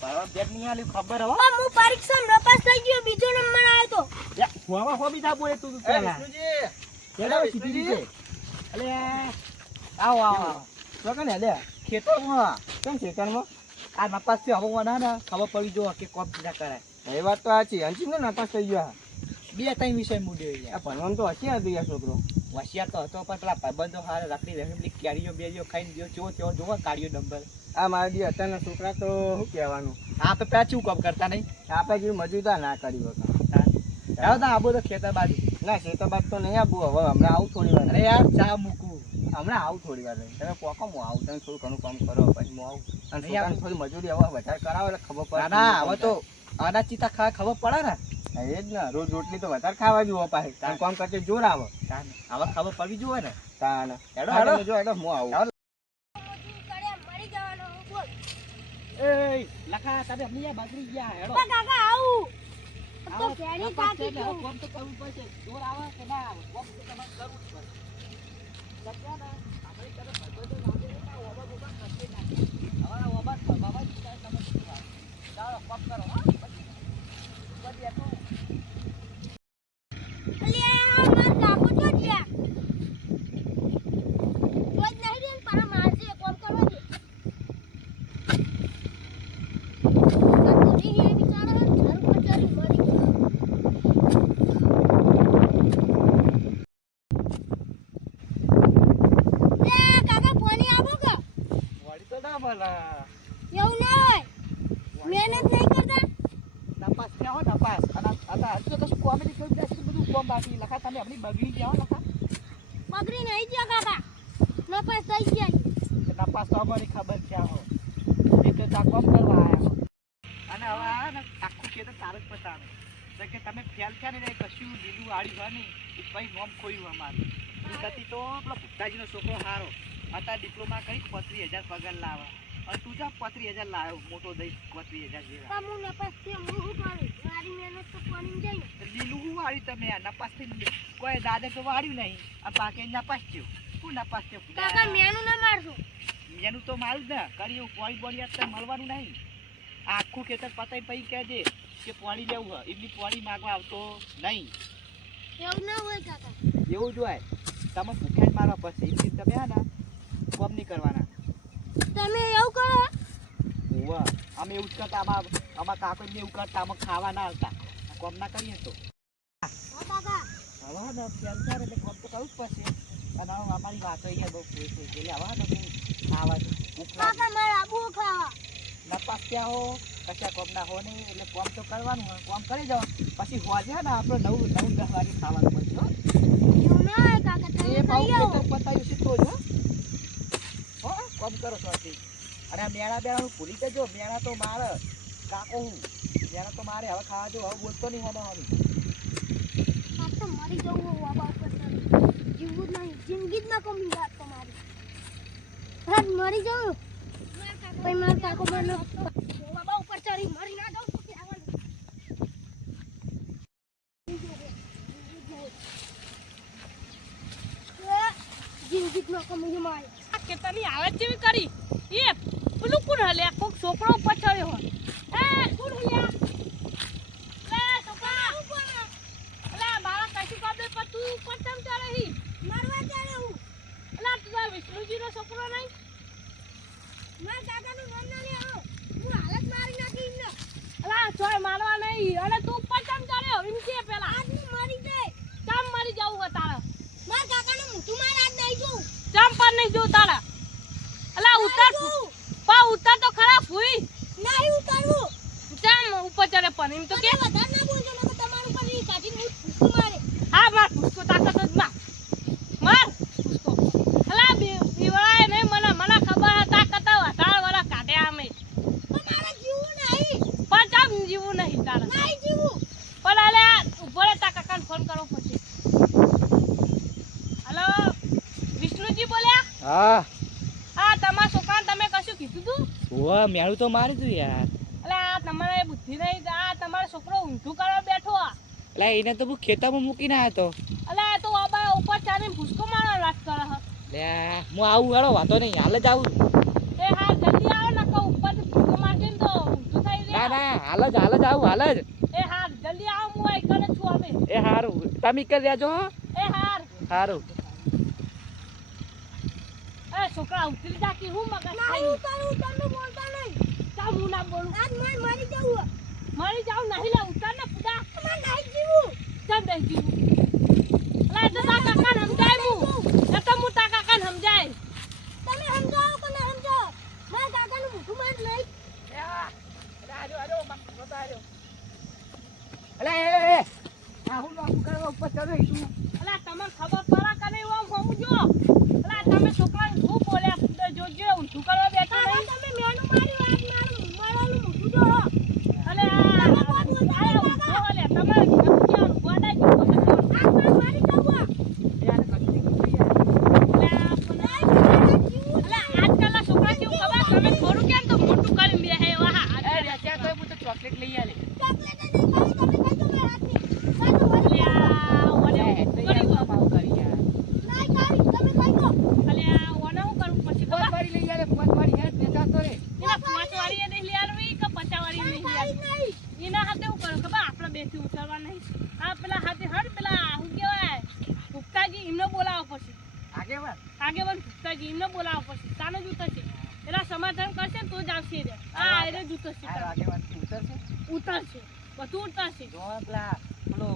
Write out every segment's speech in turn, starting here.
પરવા બેટ નહીં આલી ખબર હો હું પરીક્ષામાં નપાસ થઈ ગયો બીજો નંબર આવ્યો તો હુઆવા હો બીજા બોલે તું પેલા વિષ્ણુજી કેડા સીધી રીતે અલે આવો આવો તો કને લે ખેતરમાં કેમ ખેતરમાં આ નપાસ થી હવે ના ના ખબર પડી જો કે કોમ ના કરાય એ વાત તો સાચી અંશી ને નપાસ થઈ ગયા બે ત્રણ વિષય મૂડ્યો આ ભણવાનું તો હશે હતું યાર છોકરો હોશિયાર તો હતો પણ પેલા ભાઈબંધો હારે રાખડી રાખડી કેરીઓ બેરીઓ ખાઈને ગયો ચો ચો જોવો કાઢ્યો નંબર આ મારા જે અત્યારના છોકરા તો શું કહેવાનું આ તો પેલા શું કામ કરતા નહીં આપણે જેવી મજૂરી ના કરી હતા જાઓ તો આબો તો ખેતર બાજુ ના શેતાબાદ તો નહીં આવું હવે હમણાં આવું થોડી વાર અરે યાર ચા મૂકું હમણાં આવું થોડી વાર તમે પોકો હું આવું તમે થોડું ઘણું કામ કરો પછી હું આવું અને છોકરાને થોડી મજૂરી હવે વધારે કરાવો એટલે ખબર પડે ના હવે તો આના ચીતા ખાવા ખબર પડે ને એ જ ને રોજ રોટલી તો વધારે ખાવા જોવો પાસે કામ કરતી જોર આવે હવે ખબર પડવી જોઈએ ને તાને હેડો હેડો હેડો જો હેડો હું આવું મરી જવાનો બોલ એ લખા તમે અમને બગડી ગયા હેડો કાકા આવું તો આવો, ફેરી નપાસ કાકી છે ને, ગયું. હવે કોમ તો કરવું પડશે જોર આવે કે ના આવે કોમ તો તમારે કરવું જ પડે લખ્યા ને આપણે કદાચ ભાઈબંધો લાગે ને ના ઓબા બોબા કરશે ના હવે ઓબા બાબા જ તમે શું વાત ચાલો કોમ કરો હા પછી બેઠો અલ્યા માર કાકો તો ગયા રોજ નહીં રે પારા મારજે કોમ કરવા દે કતરી એ બિચારા ઝાડુ પચારી મરી ગયો એ કાકા પાણી આપો કે વળી તો ના ભલા એવું નહીં મહેનત નહીં કરતા નપાસ થયા હો નપાસ અને હતા હજુ તો શું કોમેડી કરી દે છે બધું કોમ બાકી લખા તમે આપણી બગડી ગયા હો લખા પકડી નહીં ગયા કાકા નપાસ થઈ ગયા કે નપાસ તો અમારી ખબર છે હો એ તો તા કોમ કરવા આયા હો અને હવે આ ને આખું ખેતર તારે જ પતાવે તો કે તમે ફેલ થયા ને કશું લીલું વાળી હોય નહીં એ ભાઈ નોમ ખોયું અમારું એ થતી તો પેલો ભુટ્ટાજીનો છોકરો હારો અત્યારે ડિપ્લોમા કરી 35,000 પગાર લાવે અને તું જા 35,000 લાવ્યો મોટો દઈ 35,000 જેવા હું નપાસ થી હું શું કરું મારી મહેનત તો પાણી જાય ને લીલું શું વાળ્યું તમે આ નપાસ થઈ કોઈ દાદા તો વાળ્યું નહીં આ પાકે નપાસ થયો શું નપાસ થયો કાકા મેનું ના મારજો એનું તો મારું જ ને કર્યું પોળી બોળી અત્યારે મળવાનું નહીં આ આખું ખેતર પતાઈ પછી કહેજે કે પોળી લેવું હોય એટલી પોળી માગવા આવતો નહીં એવું ના હોય કાકા એવું જ હોય તમે ભૂખ્યા જ મારવા પડશે એટલી તમે હા ને કોમ નહીં કરવાના તમે એવું કરો હોવા અમે એવું જ કરતા આમાં કાકો એવું કરતા અમે ખાવા ના આવતા કોમ ના કરીએ તો હા કાકા હવે ને ફેલ એટલે કોમ તો કરવું જ પડશે અને હવે અમારી વાતો અહીંયા બહુ ખોઈ છે એટલે હવે ને હું ખાવા દઉં ભૂખ લાગે કાકા મારા આબુ ખાવા નપાસ ત્યાં હો કશા કોમ ના હો નહીં એટલે કોમ તો કરવાનું હોય કોમ કરી જાઓ પછી હોજે ને આપણે 9-10 વાગે ખાવાનું પડશે હો એવું ના હોય કાકા તમે એ ભાવ ખાઈ આવો ખેતર પતાવ્યું છે તો જ હો કોમ કરો સોથી અને આ મેળા બેળાનું ભૂલી જજો મેળા તો મારે કાકો હું મેળા તો મારે હવે ખાવા જો હવે બોલતો નહીં હોવાનું આ તો મરી જવું હોય બાબા ઉપર જીવવું જ નહીં જિંદગી જ ના કમી વાત તમારી હા મરી જવું પછી મારા કાકો મને બાબા ઉપર ચડી મરી ના જાઉં તો આવવાનું જિંદગી જ ના કમી મારી આ ખેતરની હાલત જેવી કરી એ પેલું કોણ હલે કોક છોકરો પછાડ્યો હોય એ કોણ હલ્યા લે છોકરા લે મારા કશું કામ નહીં પણ તું પતંગ ચાલે હી મારવા ચાલે હું લે તું આ વિષ્ણુજીનો છોકરો નહીં મારા કાકાનું નામ ના લે આવો હું હાલત મારી નાખી એમને અલા ચોય મારવા નહીં અને તું પતંગ ચાલ્યો એમ કે પેલા આજ હું મરી જાય ચામ મરી જાવું હોય તારા મારા કાકાનું મોઢું મારે આજ નહીં જોઉં ચામ પર નહીં જોઉં તારા અલા ઉતાર પા ઉતાર તો ખરા ફૂઈ નહીં ઉતારવું ચામ ઉપર ચડે પણ એમ તો કે વધારે ના બોલજો નકર તમારું પર ઈ કાઢીને હું ફૂંકું મારે હા માર પુષ્કો તાકાત જ માર પુષ્કો અલા બીવળાએ નહીં મને ખબર હતા તાકાત વધારે વાળા કાઢ્યા અમે પણ મારે જીવવું નહીં પણ ચામ જીવું નહીં તારા નહીં જીવવું પણ અલે ઉભો રે તા કાકાને ફોન કરો પછી હલો વિષ્ણુજી બોલ્યા હા હા તમારા છોકરાને તમે કશું કીધું તું હોવા મેળું તો મારી તું યાર અલે આ તમારે બુદ્ધિ નહીં આ તમારો છોકરો ઊંધું કરવા બેઠો આ એટલે એને તો હું ખેતરમાં મૂકીને આવ્યો તો અલે તો આબા ઉપર ચાલીને ભૂસકો મારવા વાત કરે હ લે હું આવું હેડો વાતો નહીં હાલ જ આવું એ હા જલ્દી આવો ને કહો ઉપર ભૂસકો મારશે ને હાલ જ આવું હાલ જ. એ હાર જલ્દી આવો હું આઈ કરે છું હવે. એ હારું તમે કરી દેજો હો. એ હાર હારું. એ છોકરા ઉતરી જા કે હું મગજ ના ખાઈ ઉતારું તમે બોલતા નહીં જા હું ના બોલું આજ મરી જવું મરી જાવ નહીં લે ઉતાર ને પૂજા તમારે નહીં જીવું ચમ દઈ જીવું લે તો તા કાકા સમજાય હું એ તો હું તા કાકા સમજાય તમે સમજાવો કે ના સમજાવો મારા કાકાનું મુઠું માર નહીં અલે આ હું લાગુ કરવા ઉપર ચડો તું. અલા તમને ખબર પડે કે નહીં ઓમ સમજો અલા તમે છોકરાને શું બોલ્યા પૂજા જોજો ઊંધું કરવા બેઠા કાકા નહીં તમે મેનું માર્યું આજ મારું મારાનું મુઠું જો અલે આ ઊંધો લે તમારે કેવું ગોડા જેવું છે આજ મારી જવું યાર કશું નહીં યાર. અલા આજકાલના છોકરા કેવું ખબર તમે થોડું કેમ તો મોટું કરીને બેહે એવા હા એ ત્યાં તો હું તો ચોકલેટ લઈ આલે. ચોકલેટ નહીં ખાવી તમે ખાઈ દો મારા હાથની કાઢો મરી અલ્યા ઓને એ તો યાર માવ કરી યાર. નહીં ખાવી તમે ખાઈ દો અલ્યા ઓને હું કરું પછી ખબર પોતવાળી લઈ આલે પોતવાળી હેડ બેઠા તો રે. એના 5 વાળી નહીં લેરવી કે 50 વાળી નહીં લેરવી એના હાથે હું કરું ખબર આપણે બેથી ઉતરવા નહીં આ પેલા હાથે હર પેલા શું કહેવાય ભુક્તાજી એમને બોલાવો પછી આગેવાન આગેવાન ભુક્તાજી એમને બોલાવો પછી તાને જ ઉતરશે એના સમાધાન કરશે ને તો જ આવશે રે આ એને જ ઉતરશે આ આગેવાન ઉતરશે. ઉતરશે બધું ઉતરશે જો પેલા પેલો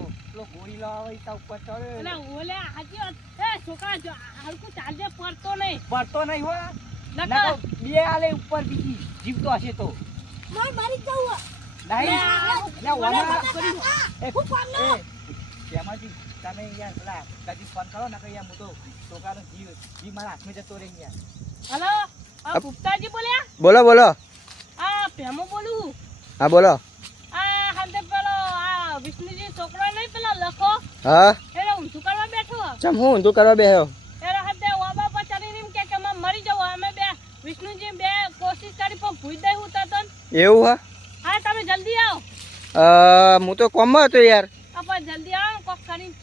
ગોળી લાવે ઈ તા ઉપર ચડે. એટલે ઓલે હાજી વાત એ છોકરા જો હરકું ચાલજે પડતો નહીં પડતો નહીં હો. નકર નકર બે આલે ઉપર બીજી જીવતો હશે તો. મારે મરી જવું નહીં લે ઓલા એ હું ફોન લો તેમાંથી તમે યાર પેલા કદી ફોન કરો ને કે યાર હું તો છોકરાનો જીવ મારા હાથમાં જતો રહી યાર. હલો આ ભુક્તાજી બોલ્યા બોલો બોલો. આ ભેમો બોલું હા બોલો. આ હાથે પેલો આ વિષ્ણુજી છોકરો નહીં પેલો લખો હા એને ઊંધું કરવા બેઠો ચમ હું ઊંધું કરવા બેહ્યો. એને હાથે વાબા પર ચડીને એમ કે અમે મરી જવું અમે બે વિષ્ણુજી બે કોશિશ કરી પણ ભૂઈ દઈ હું તો એવું હા હા તમે જલ્દી આવો હું તો કોમમાં હતો યાર. આપણે જલ્દી આવો કોક કરીને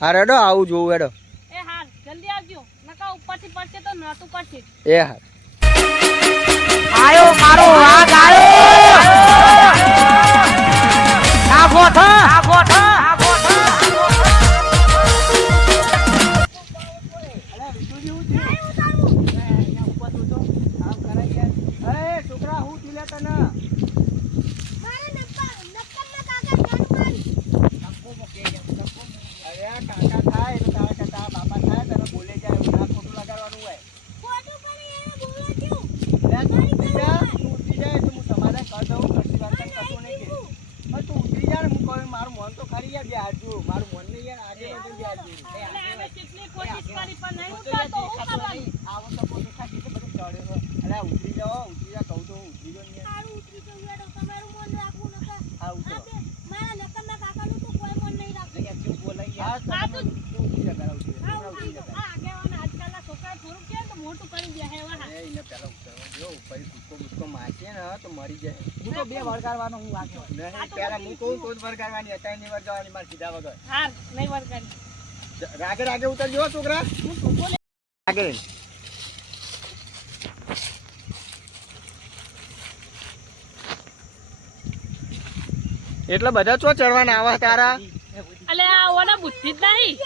હા રેડો આવું જોવું હેડો. એ હાર જલ્દી આવજો નકા ઉપરથી પડશે તો નહોતું પડશે એ હા આયો મારો વાઘ આયો. આ ગોઠા આ ગોઠા આ ગોઠા. અલે વિષ્ણુજી હું છે? અહીંયા ઉપર તો જો આમ કરાય યાર. એ છોકરા હું તું લે તને મારે નક્કરના કાકા જાન મારી ધક્કો મૂકે યાર ધક્કો મૂકે. અરે આ કાકા થાય તો તારા કરતા બાપા થાય તને બોલે જાય એવું ના ખોટું લગાડવાનું હોય. ખોટું કરી એને બોલો છું લે તું ઉતરી જા તું ઉતરી જાય તો હું સમાધાન કરી દઉં કરતી વાત કશું નહીં કે પણ તું ઉતરી જા ને હું કહું મારું મન તો ખરી યાર બે હાજુ મારું મન નહીં યાર આજે બે હાજુ. એટલે અમે કેટલી કોશિશ કરી પણ નહીં હું તો યાર ઉતરતો હું દેખાતો કરવાનું નહીં. આવો તો કોઈ દેખાય છે બધું ચડ્યો હોય. અરે આ ઉતરી જાઓ ઉતરી જા કહું તો હું ઉતરી જાઉં ને યાર. સારું ઉતરી જવું હેડો તમારું મન રાખવું નકર હા ઉતરો. આ બે મારા નક્કરના કાકાનું તો કોઈ મન નહીં રાખવું યાર શું બોલાય યાર. આ તો- તું ઉતરી જા પેલા ઉતરી જા. હા, છોકરા ઉતરી જા આ આગેવાન આજકાલના છોકરા થોડું કે તો મોટું કરી દે હે વાહ એને પેલા ઉતરવા જો પછી કૂદકો બૂદકો મારશે ને તો મરી જાય. હું તો બે વળગાડવાનો હું આગળ. નહીં પેલા હું કહું તો જ વરગાડવાની હતા નહીં વરગાડવાની મારે કીધા વગર. હાર નહીં વાર કરી રાગે રાગે ઉતરજો છોકરા. હું ટૂંકો લે આગળ એટલે બધા ચો ચડવાના આવા તારા. અલે આ ઓને બુદ્ધિ જ નહીં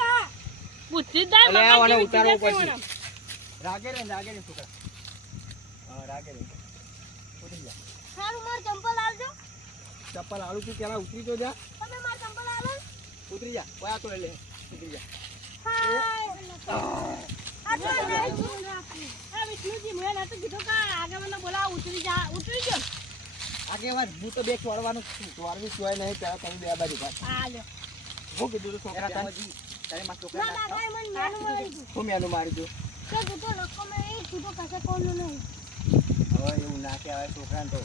બુદ્ધિ જ નહીં અલે આ ઓને મગજ ઉતારવું જેવી પડશે. ચીજ છે રાગે રે છોકરા. હા રાગે રે ઉતરી જા. સારું માર ચંપલ આલજો ચપ્પલ આલુ તું પેલા ઉતરી તો જા. તમે માર ચંપલ આલો ઉતરી જા ઓયા તો લે ઉતરી જા. આ તો નહીં જીવન રાખવું આ વિષ્ણુજી મેં નતું કીધું કે આગેવાનને બોલાવો ઉતરી ગયો આગેવાન હું તો બે ચોરવાનું જ છું. ચોરવી ચોય નહીં પેલા તમે બે બાજુ ભાગ. આ લ્યો હું કીધું તું છોકરા તને? તારે મારા ના છોકરા કાકાએ મને મેનું મારી દીધું હું મેનું મારી દઉં. કે તું તો નક્કો મેં એ તું તો કશે કોનું નહીં હવે એવું ના કહેવાય છોકરાને તો.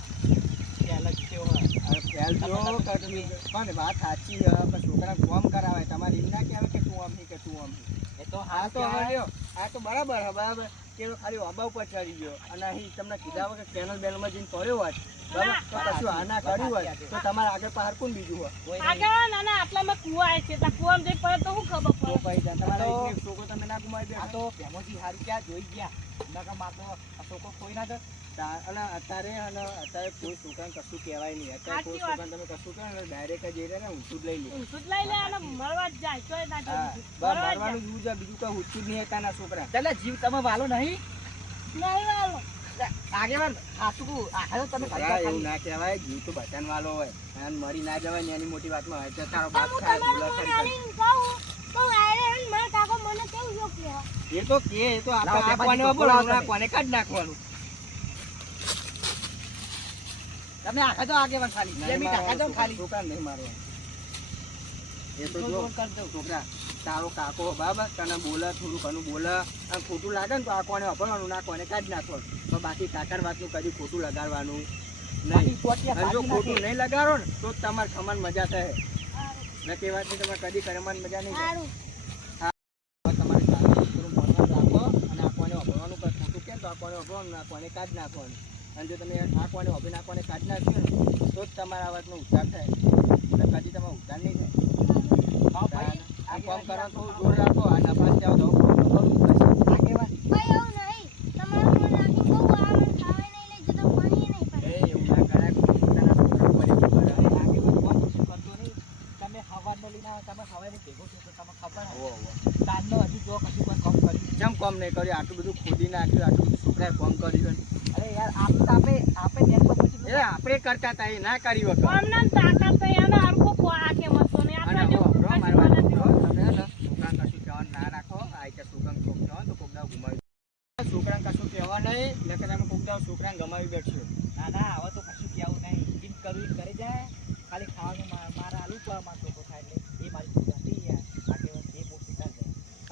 પહેલા જ કેવો હોય. હવે પહેલ જો કટવી. પણ વાત સાચી છે, પણ છોકરાને કોમ કરાવે તમારે એમ ના કહેવાય કે તું આમ નહીં કે તું આમ નહીં. એ તો આ તો હવે લ્યો આ તો બરાબર હે બરાબર કે ખાલી વાબા ઉપર ચડી ગયો અને અહીં તમને કીધા વગર કેનલ બેનલમાં જઈને પડ્યો હોત બરાબર તો કશું આ ના કર્યું હોય તો તમારે આગળ પાર કોણ બીજું હોય કોઈ નહીં. આગેવાન આના આટલામાં કૂવા આવે છે એટલે કૂવામાં જઈ પડે તો શું ખબર તો પડે પછી તમારા તો- એક છોકરો તમે ના ગુમાવી આ દો. તો ભેમોજી હારી ક્યાં જોઈ ગયા નકર માર તો આ છોકરો કોઈ ના દે. અને અત્યારે કોઈ છોકરાને કશું કહેવાય નહીં. અત્યારે કોઈ સાચી વાત. છોકરાને તમે કશું કહો ને ડાયરેક્ટ જ એ રહે ને ઊંચું જ લઈ લે. ઊંચું જ લઈ લે અને મળવા જ જાય તોય ના હા, જવું. બસ મળવા જ મારવાનું જ છે, બીજું કઈ ઊંચું જ નહીં હતા છોકરા. ચાલે જીવ તમે વાલો નહીં નહીં વાલો. આગેવાન હાચું કહું, આ તમે છોકરા એવું ના કહેવાય, જીવ તો બધાને વાલો હોય અને મરી ના જવાય ને એની મોટી વાતમાં હોય. તો તારો બાપ હું ખાય, તમારું ભૂલા ફોન ખાય. આલીને કહું આયરે હે ને મારા કાકો મને કેવું જો કહેવા. એ તો કે એ તો લાવો, આપણે બે બાજુ કોને બોલાવો બોલાવવાનું, તમે. કોને કાઢી નાખવાનું. તમે આખા તો આગેવાન ખાલી 2 મિનિટ આખા તો ખાલી છોકરા નહીં મારવાનું. એ તો જોર જો જોર કરી દઉં. છોકરા તારો કાકો બરાબર તને બોલે, થોડું ઘણું બોલે અને ખોટું લાગે ને તો આ કોને વાપરવાનું, ના કોને કાઢી નાખવાનું. પણ બાકી કાકાની વાતનું કદી ખોટું લગાડવાનું નહીં. કોટિયા અને જો ભાગી ખોટું નાખે. નહીં લગાડો ને તો જ તમારે ખમણ મજા થાય. હારું. ને કે વાતની તમારે કદી કરવાની મજા નહીં થાય. હારું. તમારે સારું થોડું ભણવાનું રાખો અને આ કોને વાપરવાનું કઈ ખોટું કેમ તો આ કોને વાપરવાનું, આ કોને કાઢી નાખવાનું. અને જો તમે આ કોને વાપરીને આ કોને કાઢી નાખ્યું ને તો જ તમારા આ વાતનો ઉદ્ધાર થાય. એટલે કદી તમારો ઉદ્ધાર નહીં થાય. હા, ભાઈ, આ કામ આગેવાન કરવાનું થોડું જોર રાખો અને નપાસ જાઓ તો કરવું પડશે. આગેવાન ભાઈ એવું નહીં. તમારું ફોન આલીને કહું આ મને ખાવાય નહીં લઈ જતા પાણી નહીં પડે. એ એવું ના કરાય, પોતાના છોકરા ઉપર એવું કરે. આગેવાન કોણ કશું કરતો નહીં. તમે હવારનો લઈને આવો, તમે હવારે ભેગો છો તો તમને ખબર હોવો, હોય. હોવો. સાંજનો હજુ જો કશું કોઈ કામ કર્યું. જેમ કામ નહીં કર્યું, આટલું બધું ખોદી નાખ્યું, આટલું બધું છોકરાએ કામ કર્યું. અરે યાર આમ તો આપણે નેટ પર પછી એ આપણે કરતા હતા, એ ના કરી વખત. આમના તાકાત તો એને હરખો ખોરાક એમ હતો ને અને આપણે જો હવે કશું મારી વાત નથી. સાંભળો, તમે છે ને છોકરાને કશું કહેવાનું ના રાખો. આ રીતે છોકરાને કોક કહેવાનું તો કોક દાવ ગુમાવી દો. છોકરાને કશું કહેવા નહીં, એટલે કે તમે કોક દાવ છોકરાને ગમાવી બેઠશો. ના ના હવે તો કશું કહેવું નહીં. જીમ કરવું એ કરી જાય. ખાલી ખાવાનું મારા આલુ પર મારો છોકરો ખાય એટલે એ મારી પૂજા થઈ યાર. આગેવાન એ બહુ શીખાય છે.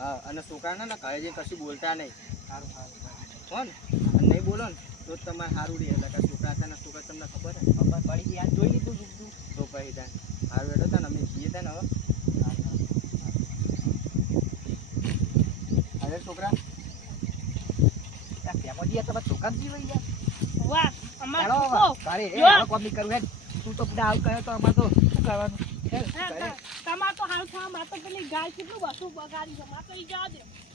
હા, અને છોકરાને ને ઘરે જઈને કશું બોલતા નહીં. સારું સારું હો ને? અને નહીં બોલો ને તો જ તમારે સારું રહે. એટલે કે છોકરા હતા ને છોકરા તમને ખબર હે ખબર પડી ગઈ. આ જોઈ લીધું જુગતું. તો પછી ત્યાં સારું હેડો હતા ને અમે જઈએ હતા ને હવે. અરે છોકરા ફેમોજી તમે છોકરા જીવાઈ ગયા. વાહ અમાર ચાલો છોકરો. ઘરે એ જો. હવે કોમ નહીં કરવું હેડ. તું તો બધા આવું કહ્યો તો અમારે તો શું કરવાનું હેડ, હા, ઘરે. તમાર તો હાલ થવા મારે તો પેલી ગાય કેટલું બધું બગાડી છે મારે તો ઈ જવા દે